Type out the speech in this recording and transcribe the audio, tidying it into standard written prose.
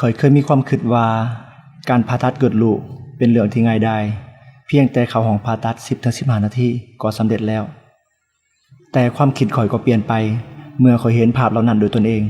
ข้อยเคยมีความคิดว่าการผ่าตัดเกิดลูกเป็นเรื่องที่ง่ายดายเพียงแต่เข้าห้องผ่าตัด 10-15 นาทีก็สำเร็จแล้วแต่ความคิดข้อยก็เปลี่ยนไปเมื่อข้อยเห็นภาพเหล่านั้นโดยตนเอง